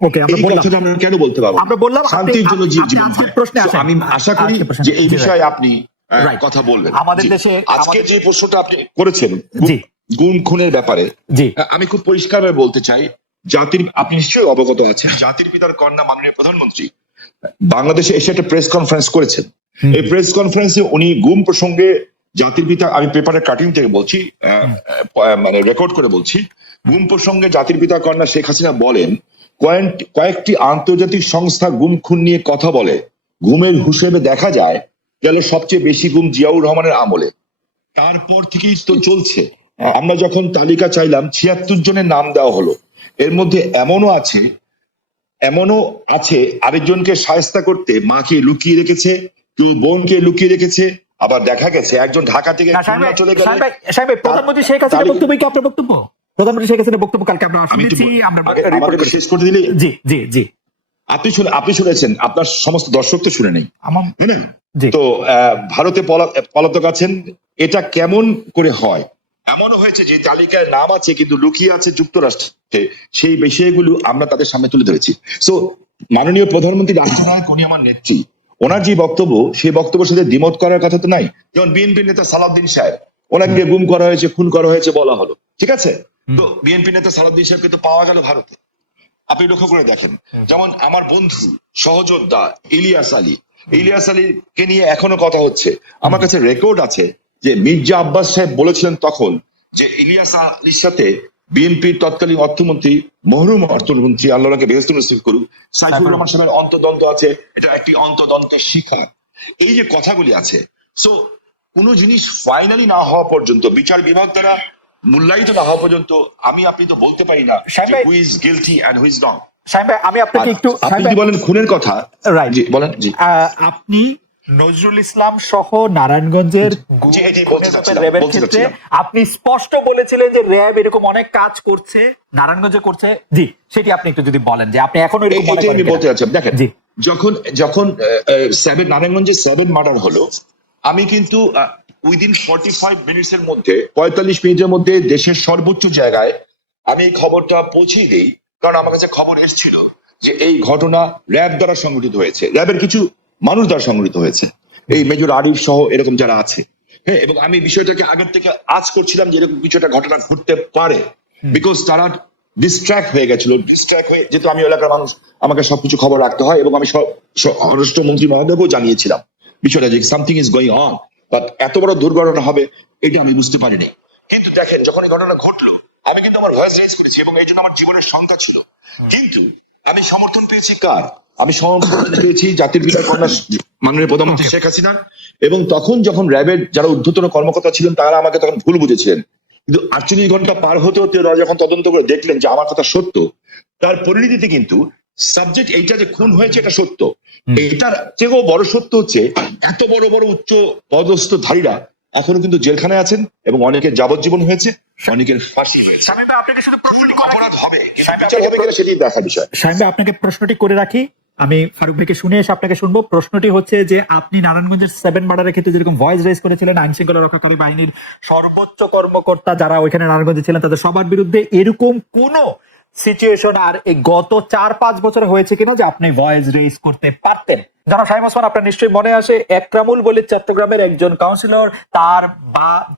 ওকে, আমরা এই বললাম, কথাটা আমরা কেন বলতে পারবো? আমরা বললাম শান্তির জন্য জীবন আজকের প্রশ্নে আসেন। আমি আশা করি যে এই বিষয়ে আপনি Right. কথা বলবেন। আমাদের দেশে আজকে যে প্রশ্নটা আপনি করেছেন জি গুম খুনের ব্যাপারে, জি আমি খুব পরিষ্কারভাবে বলতে চাই, আপনি নিশ্চয়ই অবগত আছেন, জাতির পিতার কন্যা মাননীয় প্রধানমন্ত্রী বাংলাদেশে এসে একটা প্রেস কনফারেন্স করেছেন। এই প্রেস কনফারেন্সে উনি গুম প্রসঙ্গে জাতির পিতা, আমি পেপারের কাটিং থেকে বলছি, মানে রেকর্ড করে বলছি, গুম প্রসঙ্গে জাতির পিতা কন্যা শেখ হাসিনা বলেন, কয়েকটি আন্তর্জাতিক সংস্থা গুম খুন নিয়ে কথা বলে, গুমের হিসেবে দেখা যায় গেল সবচেয়ে বেশি গুম জিয়াউর রহমানের আমলে, তারপর থেকেই তো চলছে। আমরা যখন তালিকা চাইলাম ৭৬ জনের নাম দেওয়া হলো, এর মধ্যে এমনও আছে আরেকজনকে শায়েস্তা করতে মাকে লুকিয়ে রেখেছে, কেউ বোনকে লুকিয়ে রেখেছে, আবার দেখা গেছে একজন ঢাকা থেকে খুলনা চলে গেল। প্রধানমন্ত্রী শেখ হাসিনার বক্তব্য কি আপনার বক্তব্য? প্রধানমন্ত্রী শেখ হাসিনার বক্তব্য কালকে আমরা শুনেছি, আমরা আমাকে শেষ করে দিলে। জি জি জি, আপনি শুনেছেন, আপনার সমস্ত দর্শক তো শুনে নেই, হ্যাঁ। জি। তো ভারতে পলাতক আছেন, এটা কেমন করে হয়? এমনও হয়েছে যে তালিকায় নাম আছে কিন্তু লুকিয়ে আছে যুক্তরাষ্ট্রে, সেই বিষয়গুলো আমরা তাদের সামনে তুলে ধরেছি। সো মাননীয় প্রধানমন্ত্রী রাষ্ট্রনায়ক, উনি আমার নেত্রী, ওনার যে বক্তব্য, সেই বক্তব্যের সাথে দ্বিমত করার কথা তো নাই। যেমন বিএনপি নেতা সালাউদ্দিন সাহেব, ওনাকে গুম করা হয়েছে, খুন করা হয়েছে বলা হলো, ঠিক আছে। তো বিএনপি নেতা সালাউদ্দিন সাহেবকে তো পাওয়া গেল ভারতে। আপনি লক্ষ্য করে দেখেন, যেমন আমার বন্ধু সহযোদ্ধা ইলিয়াস আলীকে নিয়ে এখনো কথা হচ্ছে। আমার কাছে রেকর্ড আছে যে মির্জা আব্বাস সাহেব বলেছিলেন তখন যে ইলিয়াস আলীর সাথে বিএনপির তৎকালীন অর্থমন্ত্রী, মহরুম অর্থমন্ত্রী, আল্লাহকে বেহেশত নসিব করুক, সাইফুর রহমান সাহেবের অন্তর্দ্বন্দ্ব আছে, এটা একটি অন্তর্দ্বন্দ্বের শিখা। এই যে কথাগুলি আছে, সো কোনো জিনিস ফাইনালি না হওয়া পর্যন্ত, বিচার বিভাগ দ্বারা মূল্যায়িত না হওয়া পর্যন্ত আপনি তো বলতে পারি না who is guilty and who is wrong. Shahin ভাই, আমি আপনাকে একটু, আপনি কি বলেন খুনের কথা, রাইট, জি বলেন। জি, আপনি নজরুল ইসলাম সহ নারায়ণগঞ্জের র্যাবের ক্ষেত্রে আপনি স্পষ্ট বলেছিলেন যে র্যাব এরকম অনেক কাজ করছে, নারায়ণগঞ্জে করছে। জি, সেটি আপনি একটু যদি বলেন যে আপনি এখনো এরকম মনে করেন। আমি বলতে চাচ্ছি, দেখেন, যখন নারায়ণগঞ্জে 7 মার্ডার হলো, আমি কিন্তু উইদিন 45 মিনিটসের মধ্যে, 45 মিনিটের মধ্যে দেশের সর্বোচ্চ জায়গায় আমি এই খবরটা পৌঁছে দিই, কারণ আমার কাছে খবর এসেছিল যে এই ঘটনা র্যাব দ্বারা সংগঠিত হয়েছে, র্যাবের কিছু মানুষ দ্বারা সংগঠিত হয়েছে, এই মেজর আরিফ সহ এরকম যারা আছে, হ্যাঁ। এবং আমি বিষয়টাকে আগের থেকে আজ করছিলাম যে এরকম কিছু একটা ঘটনা ঘটতে পারে, বিকজ তারা ডিস্ট্র্যাক্ট হয়ে গেছিল, যেহেতু আমি এলাকার মানুষ, আমাকে সবকিছু খবর রাখতে হয়, এবং আমি স্বরাষ্ট্রমন্ত্রী মহোদয়কেও জানিয়েছিলাম বিষয়টা যে something is going on, but এত বড় দুর্ঘটনা হবে এটা আমি বুঝতে পারিনি। কিন্তু দেখেন, যখন এই ঘটনা ঘটলো, আমি কিন্তু আমার ভয়েস রেজ করেছি, এবং এই জন্য আমার জীবনের শঙ্কা ছিল, কিন্তু আমি সমর্থন পেয়েছি কার? আমি সমর্থন পেয়েছি জাতির পিতার কন্যা মাননীয় প্রধানমন্ত্রী শেখ হাসিনা। এবং তখন যখন র্যাবের যারা ঊর্ধ্বতন কর্মকর্তা ছিলেন, তারা আমাকে তখন ভুল বুঝেছিলেন, কিন্তু 48 ঘন্টা পার হতে হতে ওরা যখন তদন্ত করে দেখলেন যে আমার কথা সত্য, তার পরিণতিতে কিন্তু সাবজেক্ট এইটা যে খুন হয়েছে এটা সত্য, এটার চেয়েও বড় সত্য হচ্ছে এত বড় বড় উচ্চ পদস্থ ধারীরা এখনো কিন্তু জেলখানায় আছেন, এবং অনেকের যাবজ্জীবন হয়েছে, অনেকের ফাঁসি হয়েছে। আপনাকে শুধু অপরাধ হবে, বিচার হবে কিনা সেটি দেখার বিষয়। শাহিন ভাই, আপনাকে প্রশ্নটি করে রাখি, আমি ফারুক ভাইকে শুনে এসে আপনাকে শুনবো। প্রশ্নটি হচ্ছে যে আপনি নারায়ণগঞ্জের 7 মার্ডারের ক্ষেত্রে যেরকম ভয়েস রেজ করেছিলেন, আইন শৃঙ্খলা রক্ষাকারী বাহিনীর সর্বোচ্চ কর্মকর্তা যারা ওইখানে নারায়ণগঞ্জে ছিলেন তাদের সবার বিরুদ্ধে, এরকম কোন সিচুয়েশন আর এই গত 4-5 বছরে হয়েছে কিনা যে আপনি ভয়েস রেজ করতে পারতেন? জনাব শামীম ওসমান, আপনার নিশ্চয়ই মনে আসে একরামুল বলে চট্টগ্রামের একজন কাউন্সিলর,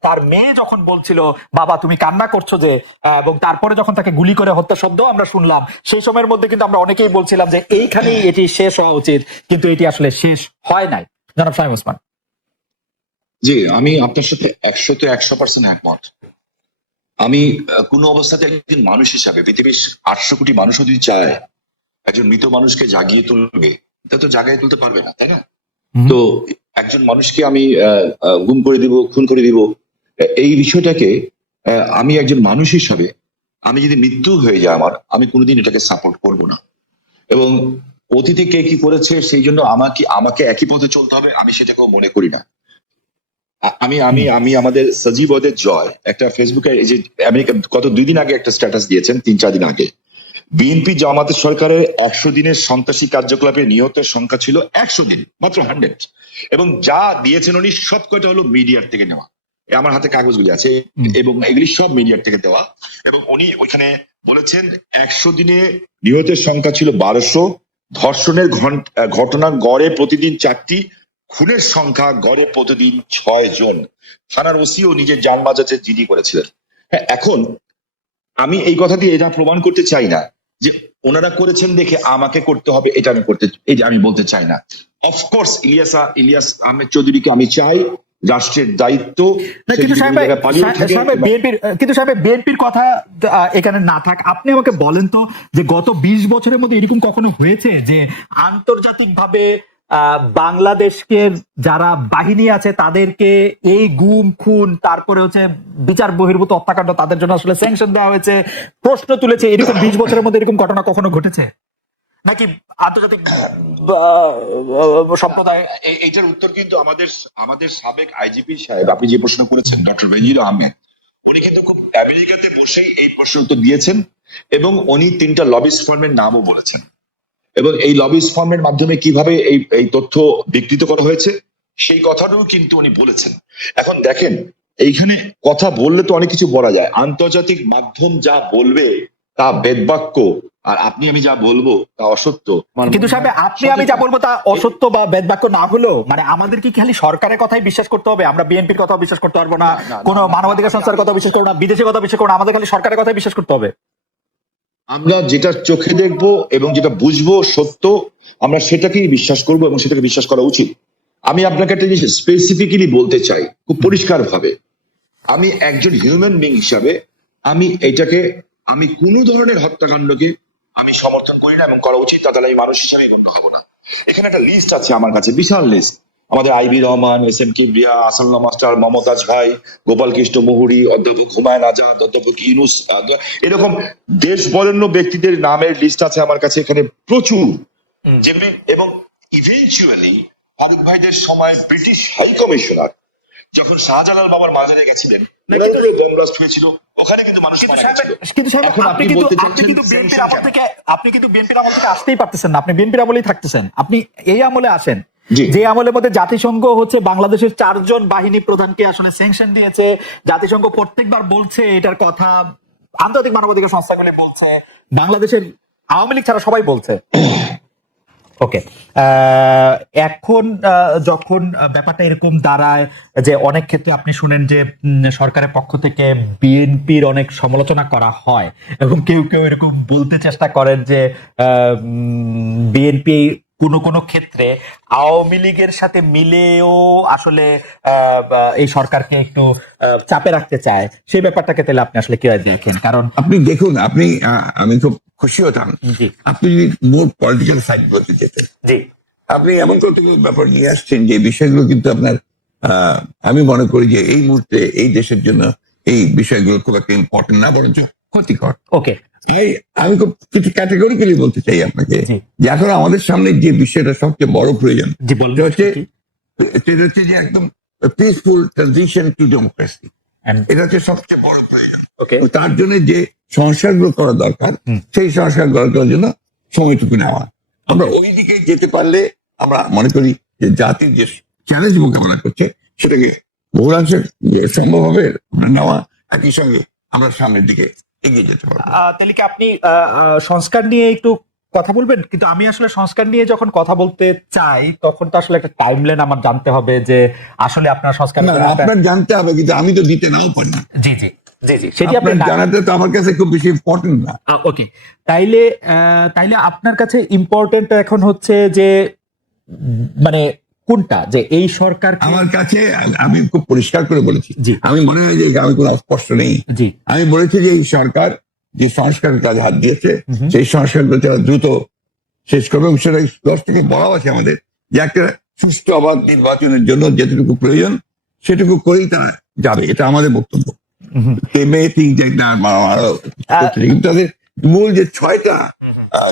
তার মেয়ে যখন বলছিল বাবা তুমি কান্না করছো যে, এবং তারপরে যখন তাকে গুলি করে হত্যা শব্দ আমরা শুনলাম, সেই সময়ের মধ্যে কিন্তু আমরা অনেকেই বলছিলাম যে এইখানেই এটি শেষ হওয়া উচিত, কিন্তু এটি আসলে শেষ হয় নাই। জনাব শামীম ওসমান। জি, আমি আপনার সাথে 100% একমত। আমি কোন অবস্থাতে একজন মানুষ হিসাবে, পৃথিবীর 800 কোটি মানুষও যদি চায় একজন মৃত মানুষকে জাগিয়ে তুলবে, তা তো জাগিয়ে তুলতে পারবে না, তাই না? তো একজন মানুষকে আমি গুম করে দিব, খুন করে দিব, এই বিষয়টাকে আমি একজন মানুষ হিসাবে, আমি যদি মৃত্যু হয়ে যায় আমার, আমি কোনোদিন এটাকে সাপোর্ট করব না। এবং অতীতে কে কি করেছে সেই জন্য আমাকে একই পথে চলতে হবে, আমি সেটাকেও মনে করি না। আমি আমাদের সজীবদের জয় একটা ফেসবুকে, এই যে আমেরিকা গত 2 দিন আগে একটা স্ট্যাটাস দিয়েছেন, 3-4 দিন আগে, বিএনপি জামাতের সরকারের 100 দিনের সন্ত্রাসী কার্যকলাপে নিহতের সংখ্যা ছিল 100 দিন, মাত্র 100, এবং যা দিয়েছেন উনি সব কয়টা হলো মিডিয়ার থেকে নেওয়া, আমার হাতে কাগজগুলি আছে এবং এগুলি সব মিডিয়ার থেকে দেওয়া। এবং উনি ওইখানে বলেছেন 100 দিনে নিহতের সংখ্যা ছিল 1200, ধর্ষণের ঘটনা গড়ে প্রতিদিন 4টি, খুনের সংখ্যা গড়ে প্রতিদিন 6 জন। থানার ওসিও নিজের জান বাঁচাতে জিডি করেছিলেন। হ্যাঁ, এখন আমি এই কথা দিয়ে এটা প্রমাণ করতে চাই না যে ওনারা করেছেন দেখে আমাকে করতে হবে, এটা আমি বলতে চাই না। অফকোর্স ইলিয়াস আহমেদ চৌধুরীকে আমি চাই রাষ্ট্রের দায়িত্ব, না, সে কিন্তু যদি কোনো জায়গায় পালিয়ে থাকে সাহেব বিএনপির কথা এখানে না থাক, আপনি আমাকে বলেন তো যে গত 20 বছরের মধ্যে এরকম কখনো হয়েছে যে আন্তর্জাতিক ভাবে বাংলাদেশকে যারা বাহিনী আছে তাদেরকে এই গুম খুন তারপরে হচ্ছে বিচার বহির্ভূত হত্যাকাণ্ড তাদের জন্য আসলে স্যাংশন দেওয়া হয়েছে, প্রশ্ন তুলেছে, এরকম 20 বছরের মধ্যে এরকম ঘটনা কখনো ঘটেছে নাকি আন্তর্জাতিক সম্প্রদায়? এইটার উত্তর কিন্তু আমাদের সাবেক আইজিপি সাহেব, আপনি যে প্রশ্ন করেছেন ডক্টর বেনজির আহমেদ, উনি কিন্তু খুব আমেরিকাতে বসেই এই প্রশ্নের উত্তর দিয়েছেন এবং উনি 3টা লবিস্ট ফার্মের নামও বলেছেন এবং এই লবিস্ট ফার্মের মাধ্যমে কিভাবে এই তথ্য বিকৃত করা হয়েছে সেই কথাটাও কিন্তু উনি বলেছেন। এখন দেখেন, এইখানে কথা বললে তো অনেক কিছু বলা যায়, আন্তর্জাতিক মাধ্যম যা বলবে তা বেদবাক্য, আর আমি যা বলবো তা অসত্য। কিন্তু সাহেব আমি যা বলবো তা অসত্য বা বেদবাক্য না হলেও মানে আমাদের কি খালি সরকারের কথাই বিশ্বাস করতে হবে? আমরা বিএনপির কথা বিশ্বাস করতে পারবো না, কোনো মানবাধিকার সংস্থার কথা বিশ্বাস করবো না, বিদেশের কথা বিশ্বাস করবো না, আমাদের খালি সরকারের কথাই বিশ্বাস করতে হবে? আমরা যেটা চোখে দেখবো এবং যেটা বুঝবো সত্য, আমরা সেটাকেই বিশ্বাস করবো এবং সেটাকে বিশ্বাস করা উচিত। আমি আপনাকে একটা জিনিস স্পেসিফিক্যালি বলতে চাই খুব পরিষ্কার ভাবে, আমি একজন হিউম্যান বিং হিসাবে আমি কোনো ধরনের হত্যাকাণ্ডকে আমি সমর্থন করি না এবং করা উচিত, তাহলে আমি মানুষ হিসাবে গণ্য হবো না। এখানে একটা লিস্ট আছে আমার কাছে, বিশাল লিস্ট। আমাদের IB Rahman, SM. Kibria, Asadullah master, Momtaz ভাই, গোপাল কৃষ্ণ মুহুরী, অধ্যাপক হুমায়ুন আজাদ, অধ্যাপক ইউনুস, এরকম দেশ বরেণ্য ব্যক্তিদের নামের লিস্ট আছে আমার কাছে এখানে প্রচুর। যেমনি এবং ইভেনচুয়ালি ফারুক ভাইদের সময় ব্রিটিশ হাই কমিশনার যখন শাহজালাল বাবার মাজারে গেছিলেন, বোম ব্লাস্ট হয়েছিল, ওখানে কিন্তু মানুষ মারা গেছিল। কিন্তু সাহেব এখন আপনি বলতে কিন্তু চাচ্ছেন বিএনপির আমল থেকে আসতেই পারতেছেন না, আপনি বিএনপির আমলেই থাকতেছেন, আপনি এই আমলে আসেন যে আমলের মধ্যে জাতিসংঘ হচ্ছে বাংলাদেশের 4 জন বাহিনী প্রধানকে আসলে স্যাংশন দিয়েছে, জাতিসংঘ প্রত্যেকবার বলছে এটার কথা, আন্তর্জাতিক মানবাধিকার সংস্থাগুলো বলছে, বাংলাদেশের আওয়ামী লীগ ছাড়া সবাই বলছে। ওকে, এখন যখন ব্যাপারটা এরকম দাঁড়ায় যে অনেক ক্ষেত্রে আপনি শুনেন যে সরকারের পক্ষ থেকে বিএনপির অনেক সমালোচনা করা হয় এবং কেউ কেউ এরকম বলতে চেষ্টা করেন যে বিএনপি কোনো ক্ষেত্রে আওয়ামী লীগের সাথে মিলেও আসলে এই সরকারকে একটু চাপে রাখতে চায়, সেই ব্যাপারটাকে তাহলে আপনি আসলে কিভাবে দেখেন? কারণ আপনি দেখুন, আমি খুব খুশি হতাম আপনি যদি মোর পলিটিক্যাল সাইড বলতে যেতেন। আপনি এমন কতগুলো ব্যাপার নিয়ে আসছেন যে বিষয়গুলো কিন্তু আপনার আমি মনে করি যে এই মুহূর্তে এই দেশের জন্য এই বিষয়গুলো খুব একটা ইম্পর্টেন্ট না, বরঞ্চ ক্ষতিকর। ওকে, আমি খুব কিছু ক্যাটেগরিক্যালি বলতে চাই আপনাকে যে এখন আমাদের সামনে যে বিষয়টা সবচেয়ে বড় প্রয়োজন সেটা হচ্ছে যে একদম পিসফুল ট্রানজিশন টু ডেমোক্রেসি। এটা হচ্ছে সবচেয়ে বড় প্রয়োজন। তার জন্য যে সংস্কারগুলো করা দরকার সেই সংস্কার করার জন্য সময়টুকু নেওয়া। আমরা ওই দিকে যেতে পারলে আমরা মনে করি যে জাতির যে চ্যালেঞ্জ মোকাবেলা করছে সেটাকে বহুলাংশে সম্ভব হবে নেওয়া, একই সঙ্গে আমরা সামনের দিকে এগিয়ে যেতে পারবো। তাহলে কি আপনি সংস্কার নিয়ে একটু কথা বলবেন? কিন্তু আমি আসলে সংস্কার নিয়ে যখন কথা বলতে চাই তখন তো আসলে একটা টাইমলাইন আমার জানতে হবে যে আসলে আপনার সংস্কার আপনার জানতে হবে, কিন্তু আমি তো দিতে নাও পারি না। জি জি জি জি, সেটি আপনার জানাতে তো আমার কাছে খুব বেশি ইম্পর্টেন্ট না। ওকে, তাইলে আপনার কাছে ইম্পর্টেন্ট এখন হচ্ছে যে মানে কোনটা, যে এই সরকার? আমার কাছে আমি খুব পরিষ্কার করে বলেছি, আমি মনে হয় যে আমি কোনো অস্পষ্ট নেই। আমি বলেছি যে এই সরকার যে সংস্কারের কাজে হাত দিয়েছে সেই সংস্কারগুলো তারা দ্রুত শেষ করবে এবং সেটা দশ থেকে বলাও আছে আমাদের যে একটা সুষ্ঠু অবাধ নির্বাচনের জন্য যেটুকু প্রয়োজন সেটুকু করেই তারা যাবে, এটা আমাদের বক্তব্য। কিন্তু তাদের মূল যে 6টা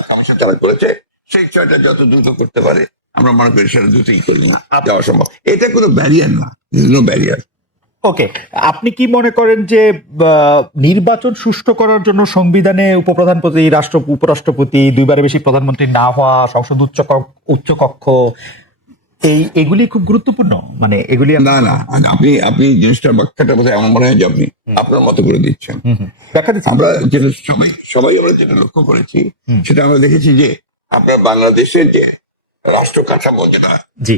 সমস্যা তারা করেছে সেই 6টা যত দ্রুত করতে পারে আমরা মনে করি সেটা দ্রুতই করে দেওয়া সম্ভব। এটা কোনো ব্যারিয়ার না, নো ব্যারিয়ার। ওকে, আপনি কি মনে করেন যে নির্বাচন সুষ্ঠু করার জন্য সংবিধানে উপপ্রধানপতি, উপরাষ্ট্রপতি, 2বারের বেশি প্রধানমন্ত্রী না হওয়া, সংসদ উচ্চকক্ষ এগুলি খুব গুরুত্বপূর্ণ, মানে এগুলি না না, আপনি জিনিসটার ব্যাখ্যাটা বোধহয় আমার মনে হয় যে আপনি আপনার মতো করে দিচ্ছেন। ব্যাখ্যা দিচ্ছি। আমরা যেটা সবাই আমরা যেটা লক্ষ্য করেছি সেটা আমরা দেখেছি যে আপনার বাংলাদেশের যে রাষ্ট্র কাঠামো যেটা জি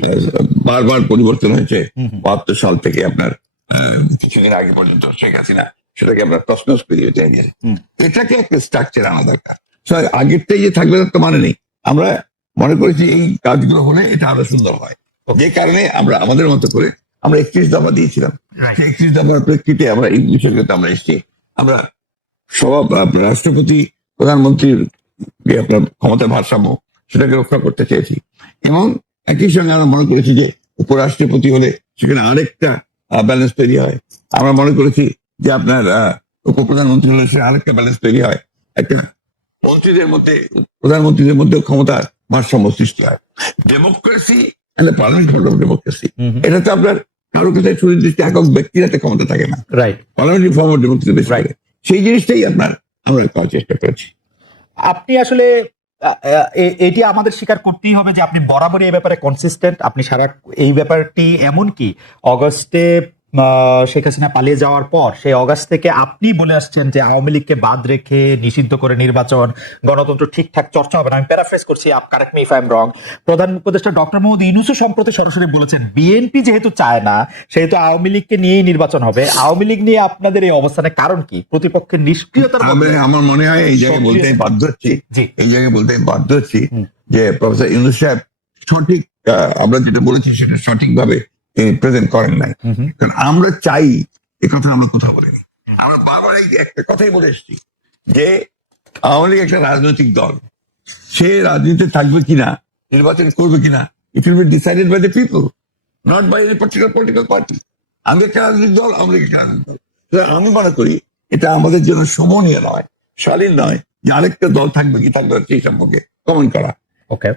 বারবার পরিবর্তন হয়েছে ৭২ সাল থেকে আপনার কিছুদিন আগে পর্যন্ত শেখ হাসিনা সেটাকে আপনার তছনছ করে দিতে গেছে। এটাকে একটা স্ট্রাকচার আনা দরকার। আগেরটাই যে থাকবে তার তো মানে নেই। আমরা মনে করেছি এই কাজগুলো হলে এটা আরো সুন্দর হয়, যে কারণে আমরা আমাদের মতো করে আমরা 31 দফা দিয়েছিলাম। সেই 31 দফার প্রেক্ষিতে আমরা এই বিষয়গুলোতে আমরা এসেছি। আমরা সব রাষ্ট্রপতি প্রধানমন্ত্রীর যে আপনার ক্ষমতার ভারসাম্য সেটাকে রক্ষা করতে চেয়েছি, এবং একই সঙ্গে আমরা মনে করেছি যে উপরাষ্ট্রপতি হলে সেখানে আরেকটা ব্যালেন্স তৈরি হয়। আমরা মনে করেছি যে আপনার উপপ্রধানমন্ত্রী হলে সে আরেকটা ব্যালেন্স তৈরি হয়, একটা মন্ত্রীদের মধ্যে প্রধানমন্ত্রীদের মধ্যে ক্ষমতার ভারসাম্য সৃষ্টি হয়। Democracy and parliament form of democracy, এটা তো আপনার কারো কাছে সুনির্দিষ্ট একক ব্যক্তির হাতে ক্ষমতা থাকে না, right, parliamentary form of democracy বেশি করে। সেই জিনিসটাই আমরা করার চেষ্টা করেছি। আপনি আসলে এটি আমাদের স্বীকার করতেই হবে যে আপনি বরাবরই এই ব্যাপারে কনসিস্টেন্ট। আপনি সারা এই ব্যাপারটি এমনকি অগস্টে শেখ হাসিনা পালিয়ে যাওয়ার পর সেই অগাস্ট থেকে আপনি বলে আসছেন যে আওয়ামী লীগকে বাদ রেখে নিষিদ্ধ করে নির্বাচন, গণতন্ত্র ঠিকঠাক চর্চা হবে না। আমি প্যারাফ্রেজ করছি, correct me if I am রং। প্রধান উপদেষ্টা ডক্টর মোহাম্মদ ইউনূসও সম্প্রতি সরাসরি বলেছেন বিএনপি যেহেতু চায় না সেহেতু আওয়ামী লীগকে নিয়েই নির্বাচন হবে। আওয়ামী লীগ নিয়ে আপনাদের এই অবস্থানের কারণ কি? প্রতিপক্ষের নিষ্ক্রিয়তার আমার মনে হয় এই জায়গায় বলতে বাধ্য হচ্ছি যে প্রফেসর ইউনূস সাহেব সঠিক, আমরা যেটা বলেছি সেটা সঠিকভাবে প্রেজেন্ট করেন নাই। কারণ আমরা চাই, এ কথা আমরা কোথাও বলিনি। আমরা বারবার একটা কথাই বলে এসেছি যে আওয়ামী লীগ একটা রাজনৈতিক দল, সে রাজনীতিতে থাকবে কিনা, নির্বাচন করবে কিনা, it will be decided by the people, not by any particular political party. আমি একটা রাজনৈতিক দল, আওয়ামী লীগ একটা রাজনৈতিক দল। আমি মনে করি এটা আমাদের জন্য শোভনীয় নয়, শালীন নয় যে আরেকটা দল থাকবে কি থাকবে সেই সম্পর্কে কমেন্ট করা। ওকে,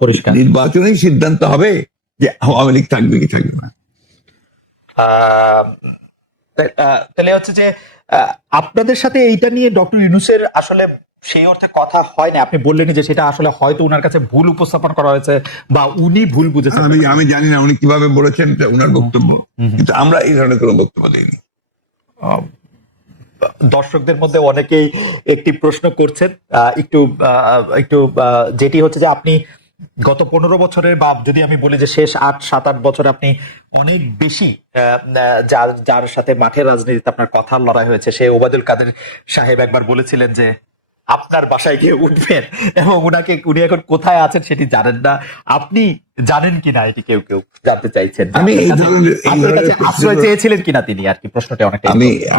পরিষ্কার। নির্বাচনেই সিদ্ধান্ত হবে যে আওয়ামী লীগ থাকবে কি থাকবে না। তাহলে হচ্ছে যে আপনাদের সাথে এইটা নিয়ে ডক্টর ইউনূসের আসলে সেই অর্থে কথা হয় না। আপনি বললেন যে সেটা আসলে হয়তো উনার কাছে ভুল উপস্থাপন করা হয়েছে বা উনি ভুল বুঝেছেন। আমি জানি না উনি কিভাবে বলেছেন উনার বক্তব্য, কিন্তু আমরা এই ধরনের কোনো বক্তব্য দিইনি। দর্শকদের মধ্যে অনেকেই একটি প্রশ্ন করছেন, একটু যেটি হচ্ছে যে আপনি গত 15 বছরের, বা যদি আমি বলি যে শেষ 7-8 বছর আপনি অনেক বেশি যার সাথে মাঠের রাজনীতিতে আপনার কথার লড়াই হয়েছে, সে ওবায়দুল কাদের সাহেব একবার বলেছিলেন যে আপনার বাসায় গিয়ে উঠবেন এবং উনি এখন কোথায় আছেন সেটি জানেন না। আপনি জানেন কিনা এটি কেউ জানতে চাইছেন। আমি এই ধরনের আশ্রয় চেয়েছিলেন কিনা তিনি, আর কি প্রশ্নটা অনেকটা।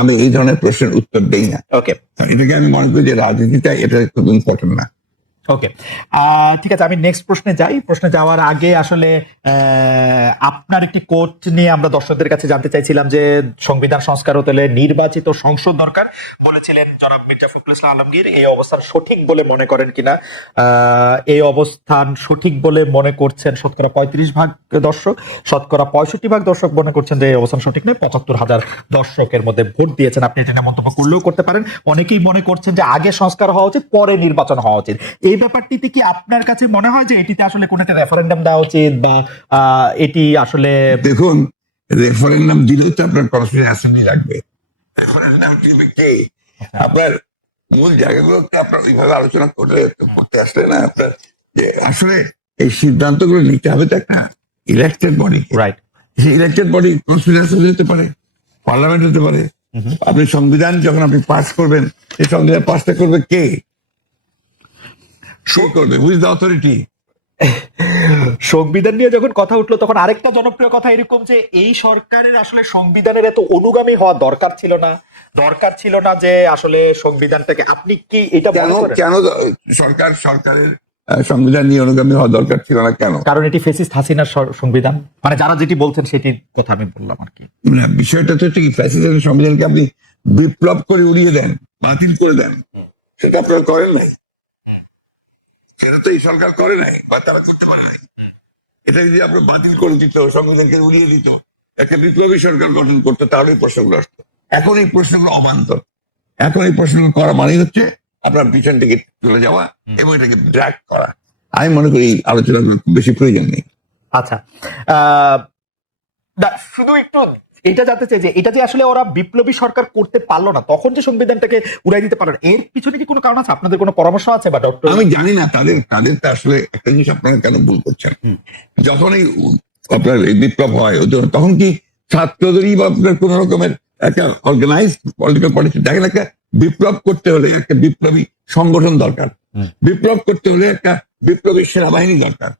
আমি এই ধরনের প্রশ্নের উত্তর দেই না। ওকে, এটাকে আমি মনে করি যে রাজনীতিটা এটা খুব ইম্পর্টেন্ট না। ওকে, ঠিক আছে, আমি নেক্সট প্রশ্নে যাই। প্রশ্নে যাওয়ার আগে আসলে আপনার একটি কোট নিয়ে আমরা দর্শকদের কাছে জানতে চাইছিলাম যে সংবিধান সংস্কার হতে হলে নির্বাচিত সংসদ দরকার বলেছিলেন জনাব মির্জা ফখরুল ইসলাম আলমগীর। এই অবস্থান সঠিক বলে মনে করেন কিনা? এই অবস্থান সঠিক বলে মনে করছেন শতকরা 35% দর্শক, শতকরা 65% দর্শক মনে করছেন যে এই অবস্থান সঠিক নয়। 75,000 দর্শকের মধ্যে ভোট দিয়েছেন। আপনি এটা নিয়ে মন্তব্য করলেও করতে পারেন। অনেকেই মনে করছেন যে আগে সংস্কার হওয়া উচিত, পরে নির্বাচন হওয়া উচিত। এই ব্যাপারটিতে কি আপনার কাছে মনে হয় যে এটিতে আসলে কোন একটা রেফারেন্ডাম দেওয়া উচিত, বা এটি আসলে? দেখুন, রেফারেন্ডাম দিলেও তো আপনার কনস্টিটিউশন অ্যাসেম্বলি লাগবে। রেফারেন্ডাম দিবে কে? আপনার মূল জায়গাগুলোকে আপনার ওইভাবে আলোচনা করতে আসলে না, আপনার যে আসলে এই সিদ্ধান্তগুলো নিতে হবে তো একটা ইলেক্টেড বডি। রাইট, সেই ইলেক্টেড বডি কনস্টিটিউশন অ্যাসেম্বলি হতে পারে, পার্লামেন্ট হতে পারে। আপনি সংবিধান যখন আপনি পাস করবেন, এই সংবিধান পাসটা করবে কে? করবে হুইজ দ্য অথরিটি? সংবিধান নিয়ে যখন কথা উঠলো তখন আরেকটা জনপ্রিয় কথা এরকম যে এই সরকারের আসলে সংবিধানের এত অনুগামী হওয়া দরকার ছিল না যে আসলে সংবিধানটাকে, আপনি কি এটা কেন সরকারের সংবিধান নিয়ে অনুগামী হওয়া দরকার ছিল না কেন? কারণ এটি ফ্যাসিস্ট হাসিনার সংবিধান, মানে যারা যেটি বলছেন সেটির কথা আমি বললাম আর কি। বিষয়টা তো হচ্ছে কি, ফ্যাসিস্টের সংবিধানকে আপনি বিপ্লব করে উড়িয়ে দেন, বাতিল করে দেন, সেটা আপনারা করেন নাই। সেটা তো এই সরকার করে নাই, বা তারা করতে পারে নাই। এটা যদি আপনার বাতিল করে দিত, সংবিধানকে উড়িয়ে দিত, একটা বিপ্লবী সরকার গঠন করতো, তাহলে এই প্রশ্নগুলো আসতো। এখন এই প্রশ্নগুলো অবান্তর। এখন এই প্রশ্নগুলো করা মানে হচ্ছে আপনার পিছন থেকে চলে যাওয়া এবং এটাকে ড্র্যাগ করা। আমি মনে করি এই আলোচনাগুলো খুব বেশি প্রয়োজন নেই। আচ্ছা, না, শুধু একটু এটা জানতে চাই যে এটা যে আসলে ওরা বিপ্লবী সরকার করতে পারলো না, তখন যে সংবিধানটাকে উড়াই দিতে পারলো না, এর পিছনে কি কোনো কারণ আছে? আপনাদের কোনো পরামর্শ আছে? বা ডক্টর, আমি জানি না তাদের তো আসলে একটা জিনিস আপনারা কেন ভুল করছেন। যখন এই আপনার এই বিপ্লব হয় তখন কি ছাত্রদেরই বা আপনার কোন রকমের একটা অর্গানাইজ পলিটিক্যাল পার্টি, দেখেন একটা বিপ্লব করতে হলে একটা বিপ্লবী সংগঠন দরকার, বিপ্লব করতে হলে একটা বিপ্লবী সেনাবাহিনী দরকার,